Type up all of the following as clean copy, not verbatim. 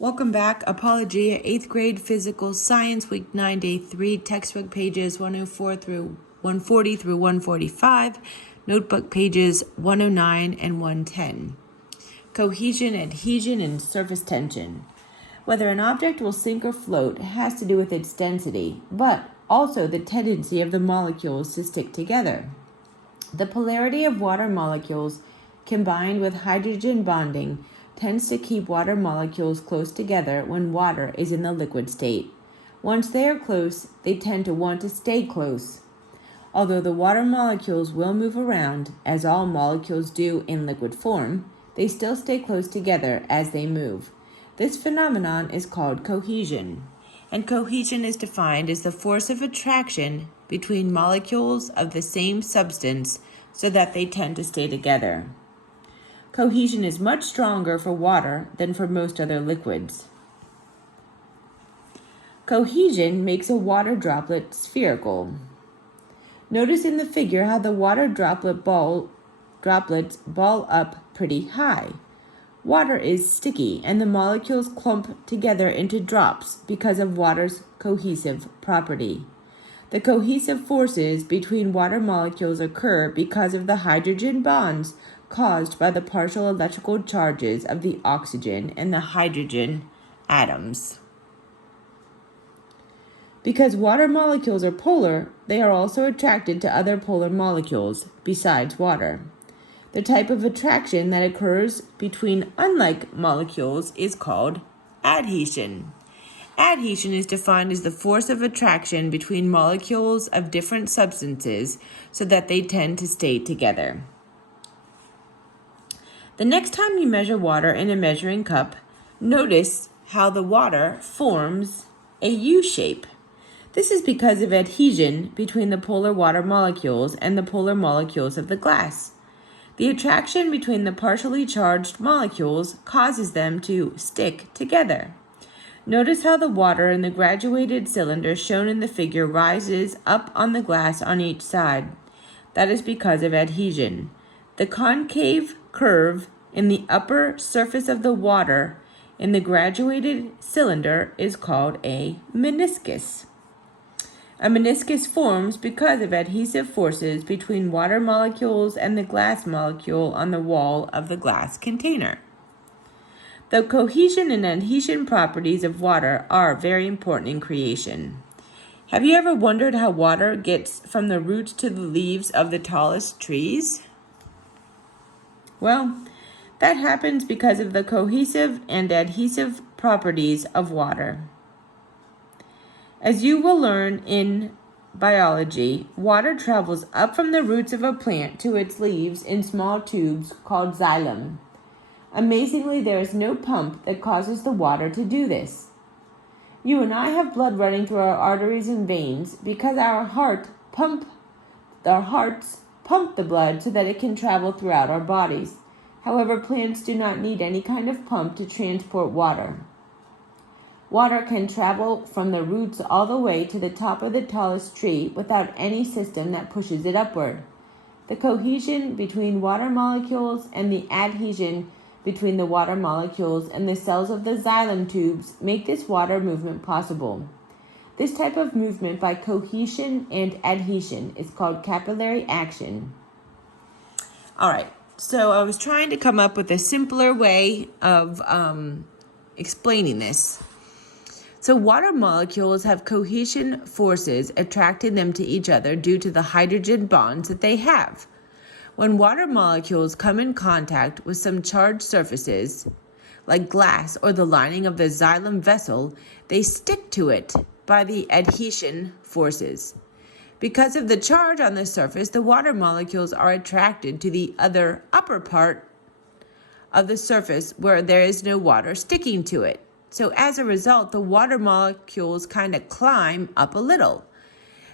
Welcome back. Apologia, 8th grade physical science, week 9, day 3, textbook pages 104 through 140 through 145, notebook pages 109 and 110. Cohesion, adhesion, and surface tension. Whether an object will sink or float has to do with its density, but also the tendency of the molecules to stick together. The polarity of water molecules combined with hydrogen bonding tends to keep water molecules close together when water is in the liquid state. Once they are close, they tend to want to stay close. Although the water molecules will move around, as all molecules do in liquid form, they still stay close together as they move. This phenomenon is called cohesion, and cohesion is defined as the force of attraction between molecules of the same substance so that they tend to stay together. Cohesion is much stronger for water than for most other liquids. Cohesion makes a water droplet spherical. Notice in the figure how the water droplets ball up pretty high. Water is sticky and the molecules clump together into drops because of water's cohesive property. The cohesive forces between water molecules occur because of the hydrogen bonds caused by the partial electrical charges of the oxygen and the hydrogen atoms. Because water molecules are polar, they are also attracted to other polar molecules besides water. The type of attraction that occurs between unlike molecules is called adhesion. Adhesion is defined as the force of attraction between molecules of different substances so that they tend to stay together. The next time you measure water in a measuring cup, notice how the water forms a U shape. This is because of adhesion between the polar water molecules and the polar molecules of the glass. The attraction between the partially charged molecules causes them to stick together. Notice how the water in the graduated cylinder shown in the figure rises up on the glass on each side. That is because of adhesion. The concave curve in the upper surface of the water in the graduated cylinder is called a meniscus. A meniscus forms because of adhesive forces between water molecules and the glass molecule on the wall of the glass container. The cohesion and adhesion properties of water are very important in creation. Have you ever wondered how water gets from the roots to the leaves of the tallest trees? Well, that happens because of the cohesive and adhesive properties of water. As you will learn in biology, water travels up from the roots of a plant to its leaves in small tubes called xylem. Amazingly, there is no pump that causes the water to do this. You and I have blood running through our arteries and veins because our hearts pump the blood so that it can travel throughout our bodies. However, plants do not need any kind of pump to transport water. Water can travel from the roots all the way to the top of the tallest tree without any system that pushes it upward. The cohesion between water molecules and the adhesion between the water molecules and the cells of the xylem tubes make this water movement possible. This type of movement by cohesion and adhesion is called capillary action. All right. So I was trying to come up with a simpler way of explaining this. So water molecules have cohesion forces attracting them to each other due to the hydrogen bonds that they have. When water molecules come in contact with some charged surfaces, like glass or the lining of the xylem vessel, they stick to it by the adhesion forces. Because of the charge on the surface, the water molecules are attracted to the other upper part of the surface where there is no water sticking to it. So as a result, the water molecules kind of climb up a little.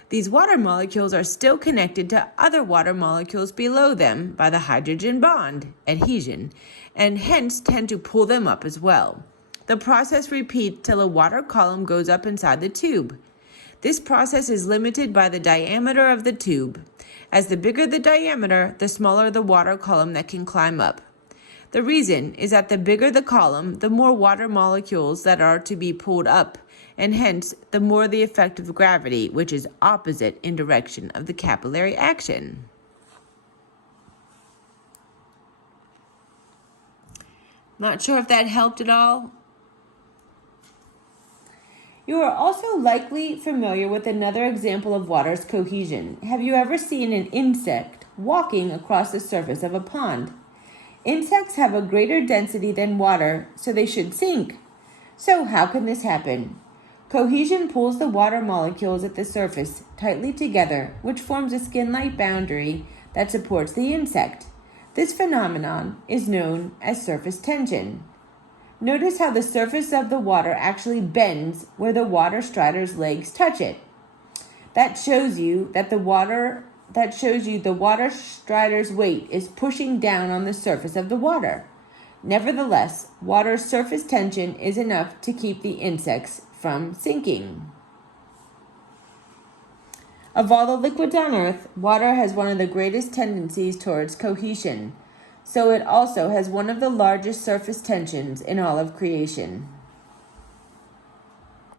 These water molecules are still connected to other water molecules below them by the hydrogen bond, adhesion, and hence tend to pull them up as well. The process repeats till a water column goes up inside the tube. This process is limited by the diameter of the tube. As the bigger the diameter, the smaller the water column that can climb up. The reason is that the bigger the column, the more water molecules that are to be pulled up, and hence the more the effect of gravity, which is opposite in direction of the capillary action. Not sure if that helped at all. You are also likely familiar with another example of water's cohesion. Have you ever seen an insect walking across the surface of a pond? Insects have a greater density than water, so they should sink. So how can this happen? Cohesion pulls the water molecules at the surface tightly together, which forms a skin-like boundary that supports the insect. This phenomenon is known as surface tension. Notice how the surface of the water actually bends where the water strider's legs touch it. That shows you the water strider's weight is pushing down on the surface of the water. Nevertheless, water's surface tension is enough to keep the insects from sinking. Of all the liquids on Earth, water has one of the greatest tendencies towards cohesion, so it also has one of the largest surface tensions in all of creation.